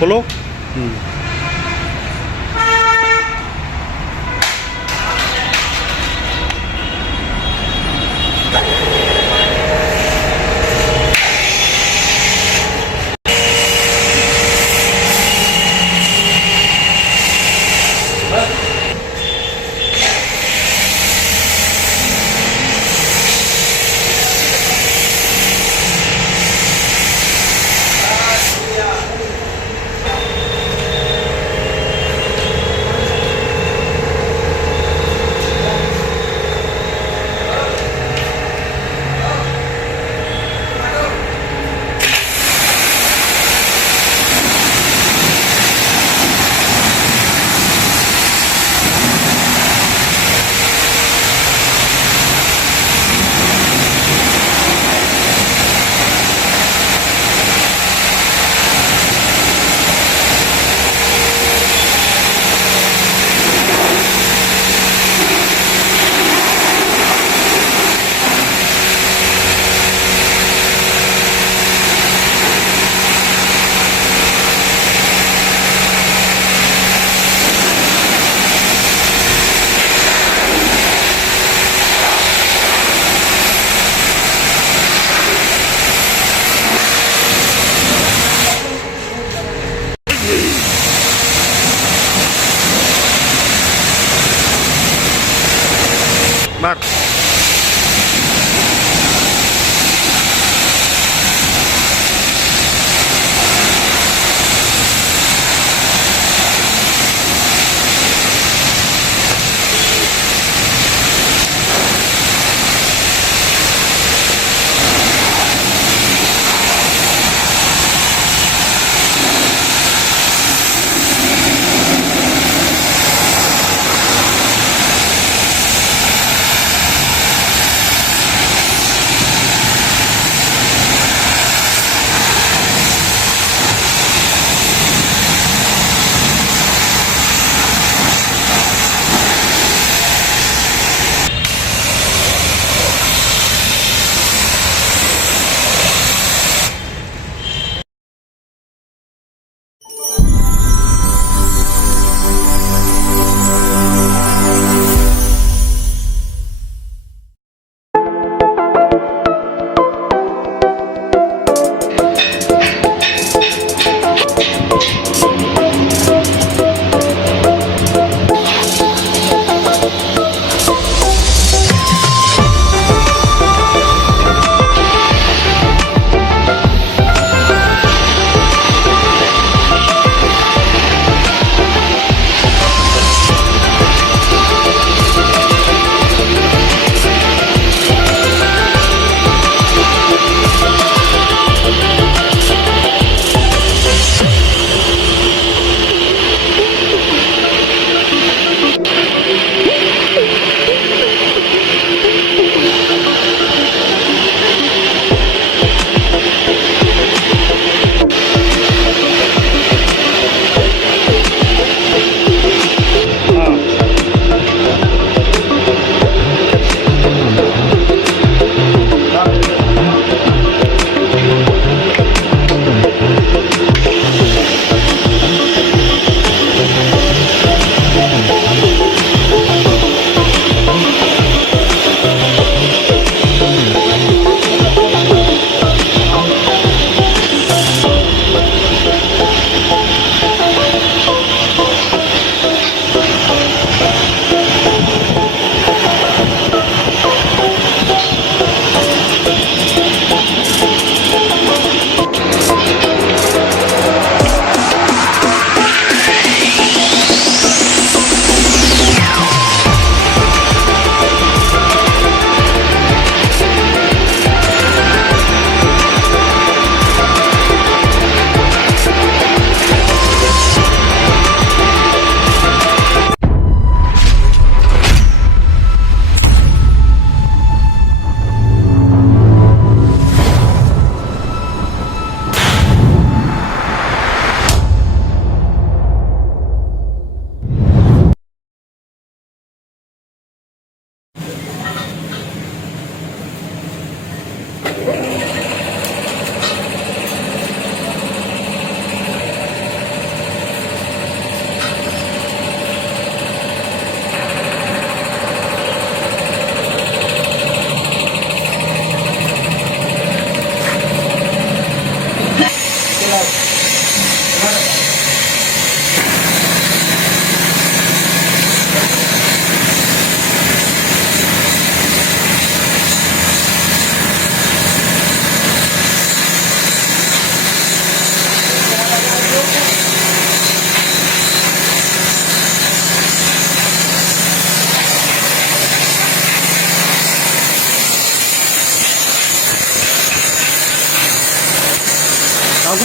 खोलो।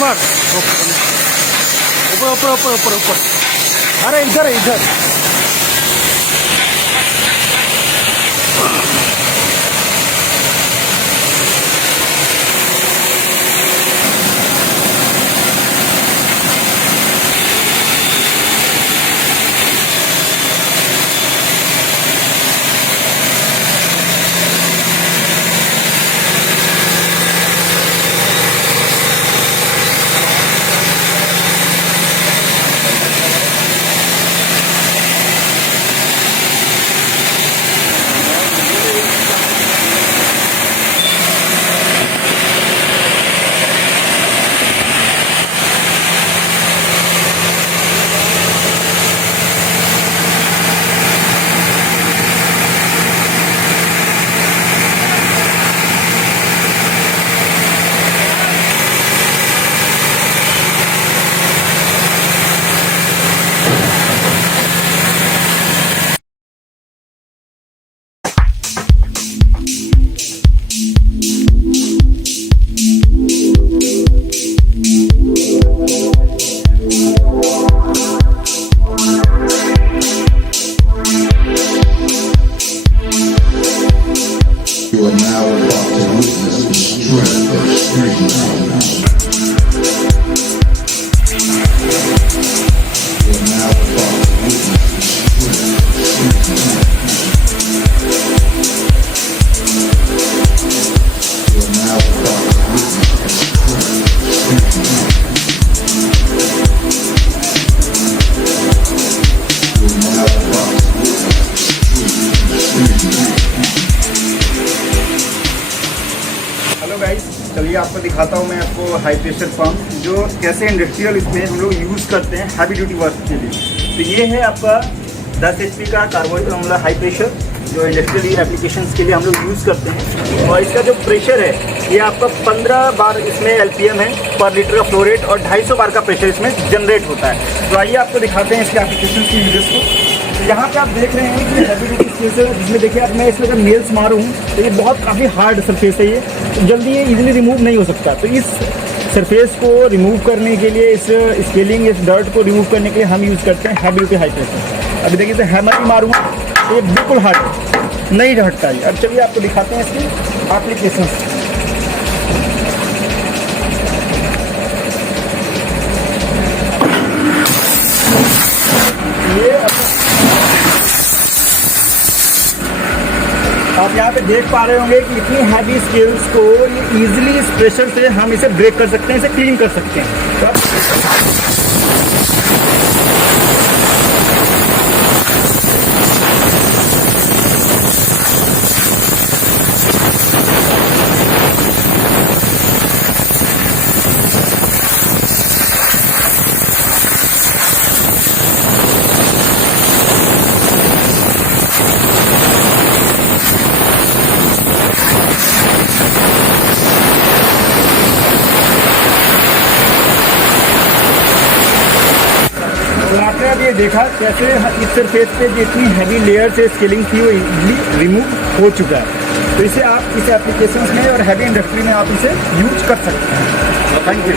कुमार ऊपर ऊपर ऊपर ऊपर ऊपर, अरे इधर है इधर। You are now about to witness the strength of street knowledge. You are now about to witness the strength of street knowledge. You are now about to witness the strength of street knowledge. You are now about to witness the street knowledge. Hello guys, चलिए आपको दिखाता हूँ मैं आपको high pressure pump जो कैसे इंडस्ट्रियल इसमें हम लोग यूज़ करते हैं हैवी ड्यूटी वर्क के लिए। तो ये है आपका 10 HP का मतलब हाई प्रेशर जो इंडस्ट्रियल एप्लीकेशंस के लिए हम लोग यूज़ करते हैं। और इसका जो प्रेशर है ये आपका 15 बार इसमें LPM है पर लीटर का फ्लो रेट और 250 बार का प्रेशर इसमें जनरेट होता है। तो आइए आपको दिखाते हैं इसके एप्लीकेशन की यूजेस को। तो यहाँ पे आप देख रहे हैं कि हैवी ड्यूटी स्पेस है जिसमें देखिए अब मैं इसमें अगर नेल्स मारूँ तो ये बहुत काफ़ी हार्ड सरफेस है, ये तो जल्दी ये इजीली रिमूव नहीं हो सकता। तो इस सरफेस को रिमूव करने के लिए, इस स्केलिंग, इस डर्ट को रिमूव करने के लिए हम यूज़ करते हैं हैवी ड्यूटी हाई प्रेशर। अभी देखिए तो हैमर ही मारूँगा तो ये बिल्कुल हार्ड नहीं हटता है। अब चलिए आपको दिखाते हैं इसकी एप्लीकेशन। ये आप यहाँ पे देख पा रहे होंगे कि इतनी हैवी स्केल्स को ये इजीली इस प्रेशर से हम इसे ब्रेक कर सकते हैं, इसे क्लीन कर सकते हैं। तो आपने अब ये देखा कैसे इस सरफेस पे जितनी हैवी लेयर से स्केलिंग थी वो इजीली रिमूव हो चुका है। तो इसे आप इस एप्लीकेशंस में और हैवी इंडस्ट्री में आप इसे यूज कर सकते हैं। Thank you.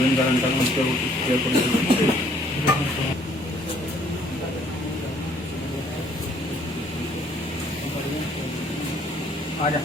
ट्रेन घंटा आ जा